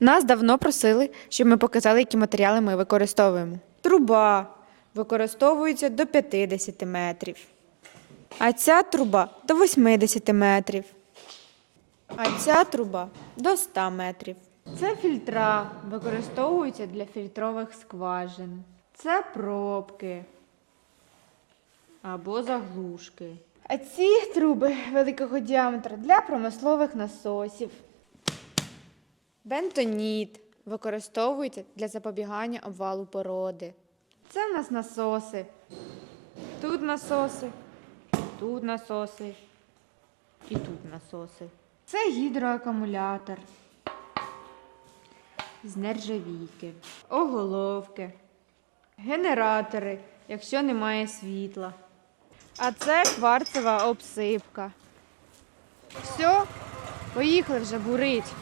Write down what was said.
Нас давно просили, щоб ми показали, які матеріали ми використовуємо. Труба використовується до 50 метрів. А ця труба до 80 метрів. А ця труба до 100 метрів. Це фільтра використовуються для фільтрових скважин. Це пробки або заглушки. А ці труби великого діаметра для промислових насосів. Бентоніт використовується для запобігання обвалу породи. Це в нас насоси. Тут насоси, тут насоси і тут насоси. Це гідроакумулятор з нержавійки, оголовки, генератори, якщо немає світла. А це кварцева обсипка. Все, поїхали вже бурить.